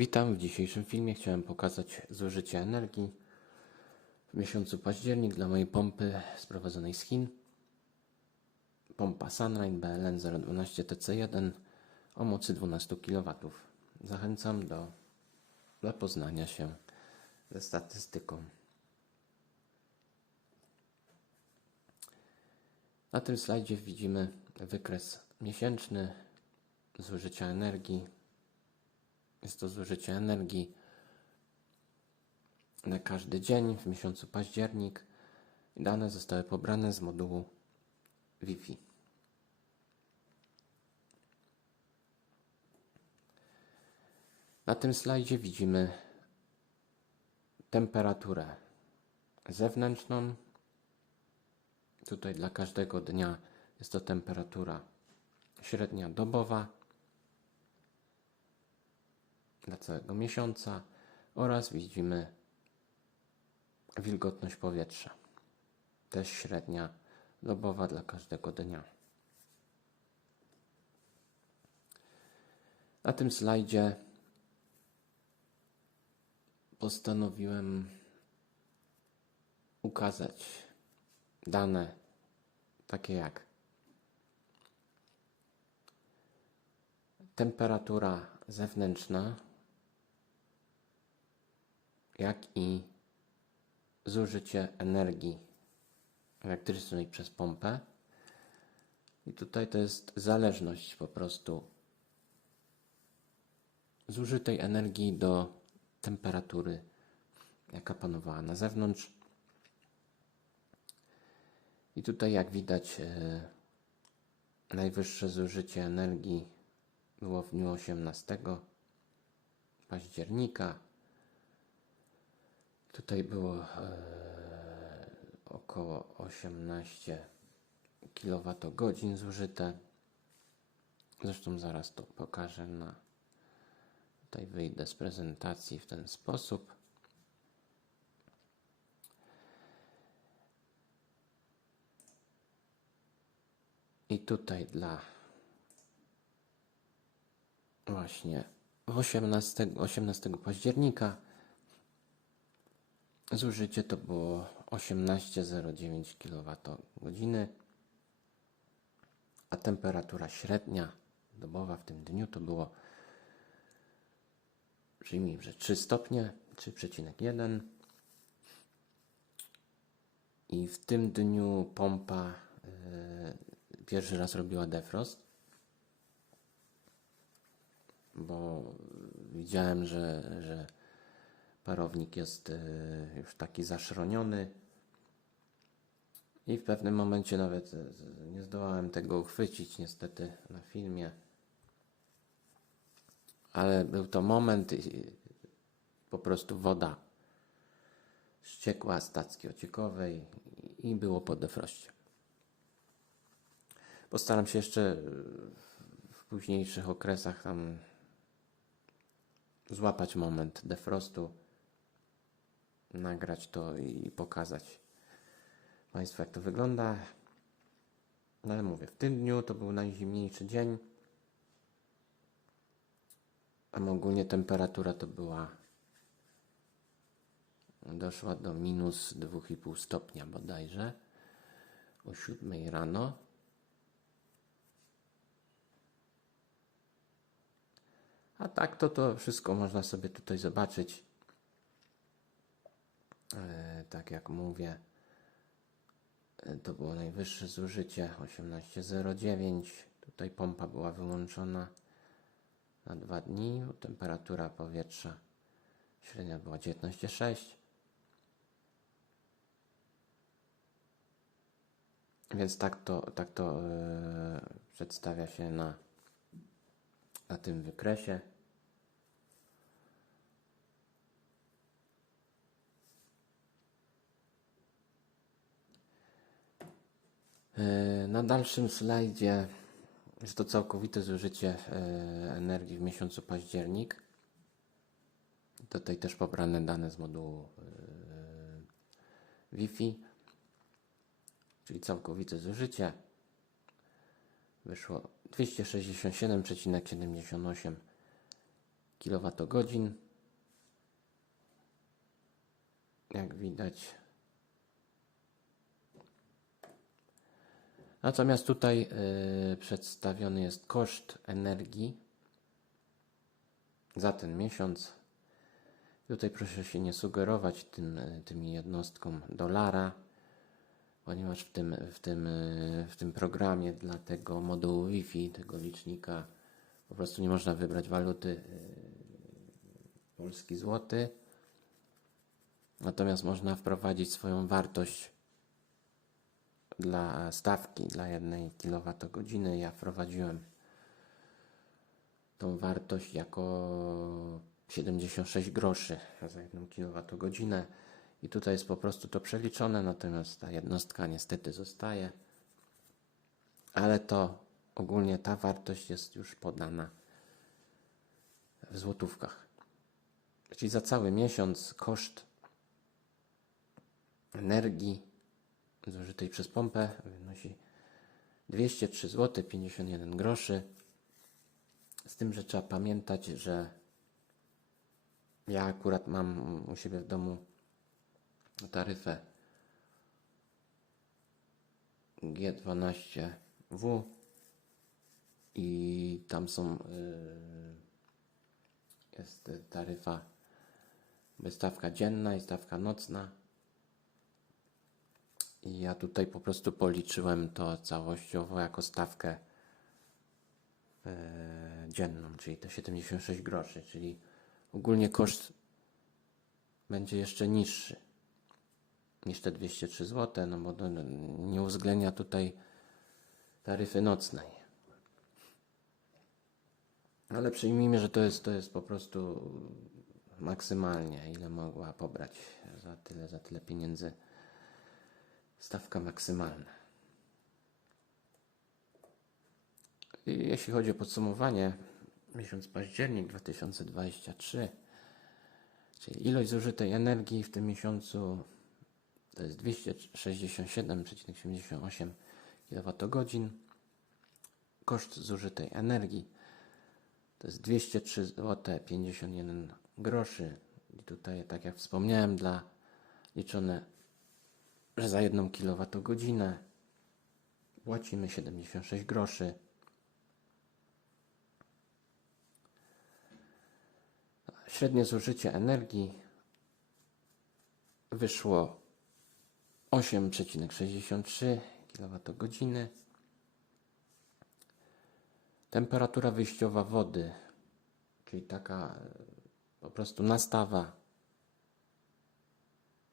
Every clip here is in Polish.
Witam. W dzisiejszym filmie chciałem pokazać zużycie energii w miesiącu październik dla mojej pompy sprowadzonej z Chin. Pompa Sunline BLN 012 TC1 o mocy 12 kW. Zachęcam do zapoznania się ze statystyką. Na tym slajdzie widzimy wykres miesięczny zużycia energii. Jest to zużycie energii na każdy dzień w miesiącu październik. Dane zostały pobrane z modułu Wi-Fi. Na tym slajdzie widzimy temperaturę zewnętrzną. Tutaj dla każdego dnia jest to temperatura średnia dobowa dla całego miesiąca oraz widzimy wilgotność powietrza. Też średnia dobowa dla każdego dnia. Na tym slajdzie postanowiłem ukazać dane takie jak temperatura zewnętrzna, jak i zużycie energii elektrycznej przez pompę. I tutaj to jest zależność po prostu zużytej energii do temperatury, jaka panowała na zewnątrz. I tutaj, jak widać, e, najwyższe zużycie energii było w dniu 18 października. Tutaj było e, około 18 kWh zużyte. Zresztą zaraz to pokażę na. Tutaj wyjdę z prezentacji w ten sposób. I tutaj dla właśnie 18, 18 października zużycie to było 18,09 kWh, a temperatura średnia dobowa w tym dniu to było przyjmijmy, że 3 stopnie, 3,1 i w tym dniu pompa yy, pierwszy raz robiła defrost bo widziałem, że, że parownik jest e, już taki zaszroniony i w pewnym momencie nawet e, nie zdołałem tego uchwycić niestety na filmie. Ale był to moment i po prostu woda ściekła z tacki ociekowej i było po defroście. Postaram się jeszcze w późniejszych okresach tam złapać moment defrostu, nagrać to i pokazać Państwu, jak to wygląda. No ale mówię, w tym dniu to był najzimniejszy dzień, a ogólnie temperatura to była doszła do minus 2,5 stopnia bodajże o 7 rano. A tak to to wszystko można sobie tutaj zobaczyć. E, tak jak mówię, e, to było najwyższe zużycie 18,09. Tutaj pompa była wyłączona na dwa dni. Temperatura powietrza średnia była 19,6. Więc tak to, tak to e, przedstawia się na, na tym wykresie. Na dalszym slajdzie jest to całkowite zużycie e, energii w miesiącu październik. Tutaj też pobrane dane z modułu e, Wi-Fi, czyli całkowite zużycie wyszło 267,78 kWh. Jak widać. Natomiast tutaj y, przedstawiony jest koszt energii za ten miesiąc. Tutaj proszę się nie sugerować tym, y, tymi jednostką dolara, ponieważ w tym, w, tym, y, w tym programie dla tego modułu Wi-Fi, tego licznika, po prostu nie można wybrać waluty y, polski złoty. Natomiast można wprowadzić swoją wartość dla stawki, dla jednej kilowatogodziny. Ja wprowadziłem tą wartość jako 76 groszy za jedną kilowatogodzinę i tutaj jest po prostu to przeliczone, natomiast ta jednostka niestety zostaje, ale to ogólnie ta wartość jest już podana w złotówkach. Czyli za cały miesiąc koszt energii zużytej przez pompę wynosi 203 zł 51 groszy. Z tym, że trzeba pamiętać, że ja akurat mam u siebie w domu taryfę G12W i tam są yy, jest taryfa stawka dzienna i stawka nocna. I ja tutaj po prostu policzyłem to całościowo jako stawkę e, dzienną, czyli te 76 groszy, czyli ogólnie koszt będzie jeszcze niższy niż te 203 zł, no bo nie uwzględnia tutaj taryfy nocnej. Ale przyjmijmy, że to jest, to jest po prostu maksymalnie, ile mogła pobrać za tyle, za tyle pieniędzy stawka maksymalna. I jeśli chodzi o podsumowanie, miesiąc październik 2023, czyli ilość zużytej energii w tym miesiącu to jest 267,78 kWh. Koszt zużytej energii to jest 203 zł 51 groszy. I tutaj, tak jak wspomniałem, dla liczone że za jedną kilowatogodzinę płacimy 76 groszy. Średnie zużycie energii wyszło 8,63 kWh. Temperatura wyjściowa wody, czyli taka e, po prostu nastawa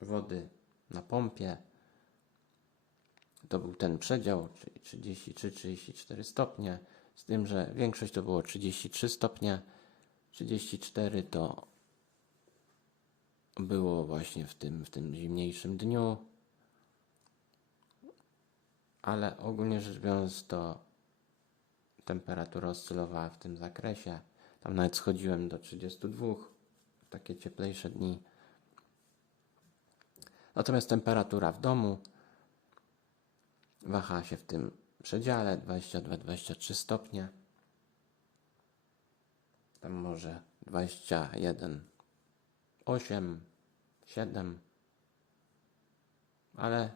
wody na pompie. To był ten przedział, czyli 33-34 stopnie, z tym, że większość to było 33 stopnie, 34 to było właśnie w tym, w tym zimniejszym dniu, ale ogólnie rzecz biorąc to temperatura oscylowała w tym zakresie. Tam nawet schodziłem do 32 w takie cieplejsze dni. Natomiast temperatura w domu waha się w tym przedziale 22-23 stopnie. Tam może 21, 8, 7, ale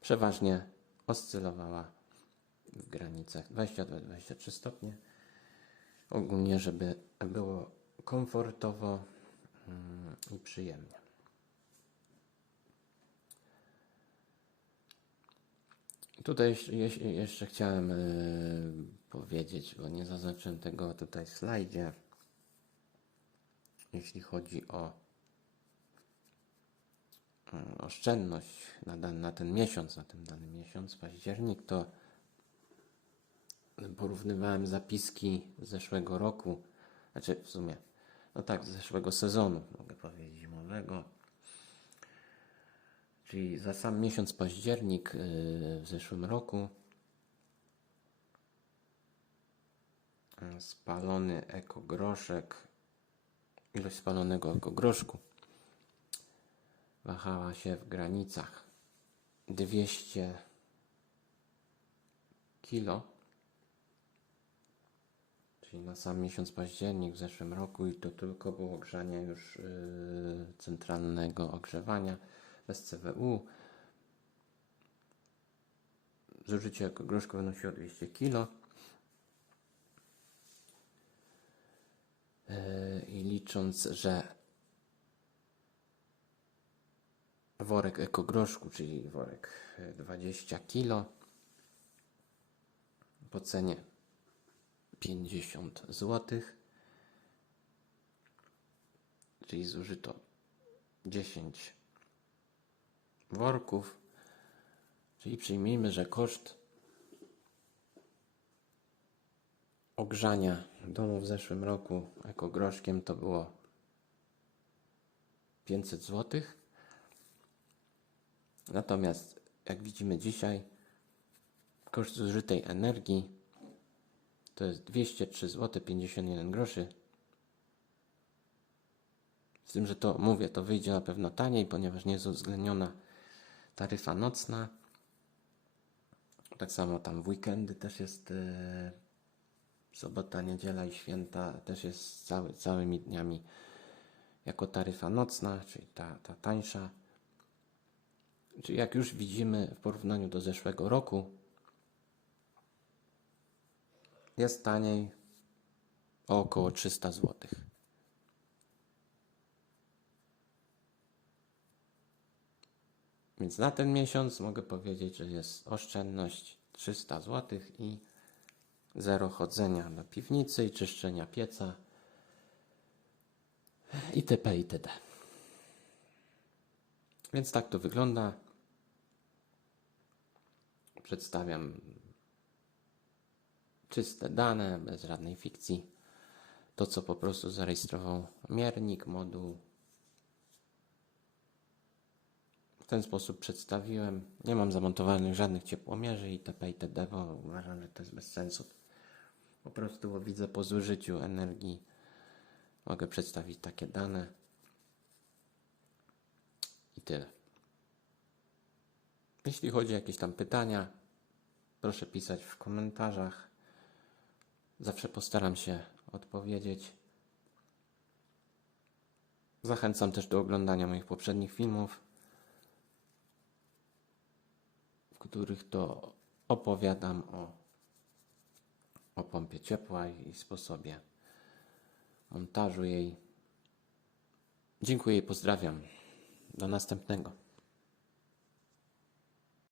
przeważnie oscylowała w granicach 22-23 stopnie. Ogólnie, żeby było komfortowo mm, i przyjemnie. Tutaj jeszcze chciałem y, powiedzieć, bo nie zaznaczyłem tego tutaj w slajdzie. Jeśli chodzi o y, oszczędność na, dan, na ten miesiąc, na ten dany miesiąc, październik, to porównywałem zapiski z zeszłego roku, znaczy w sumie, no tak, z zeszłego sezonu, mogę powiedzieć, zimowego Czyli za sam miesiąc październik y, w zeszłym roku spalony ekogroszek, ilość spalonego ekogroszku wahała się w granicach 200 kilo, czyli na sam miesiąc październik w zeszłym roku i to tylko było grzanie już yy, centralnego ogrzewania bez CWU. Zużycie jako gruszku wynosiło 200 kg. Yy, I licząc, że worek ekogroszku, czyli worek yy, 20 kg po cenie 50 zł, czyli zużyto 10 worków, czyli przyjmijmy, że koszt ogrzania domu w zeszłym roku ekogroszkiem to było 500 zł. Natomiast jak widzimy dzisiaj, koszt zużytej energii to jest 203 zł 51 groszy. Z tym, że to mówię, to wyjdzie na pewno taniej, ponieważ nie jest uwzględniona taryfa nocna. Tak samo tam w weekendy też jest e, sobota, niedziela i święta też jest cały, całymi dniami jako taryfa nocna, czyli ta, ta tańsza. Czyli jak już widzimy w porównaniu do zeszłego roku, jest taniej o około 300 zł. Więc na ten miesiąc mogę powiedzieć, że jest oszczędność 300 zł i zero chodzenia do piwnicy i czyszczenia pieca itp. itd. Więc tak to wygląda. Przedstawiam czyste dane, bez żadnej fikcji. To, co po prostu zarejestrował miernik, moduł. W ten sposób przedstawiłem. Nie mam zamontowanych żadnych ciepłomierzy itp. itd., bo uważam, że to jest bez sensu. Po prostu bo widzę po zużyciu energii. Mogę przedstawić takie dane. I tyle. Jeśli chodzi o jakieś tam pytania, proszę pisać w komentarzach. Zawsze postaram się odpowiedzieć. Zachęcam też do oglądania moich poprzednich filmów, w których to opowiadam o, o pompie ciepła i sposobie montażu jej. Dziękuję i pozdrawiam. Do następnego.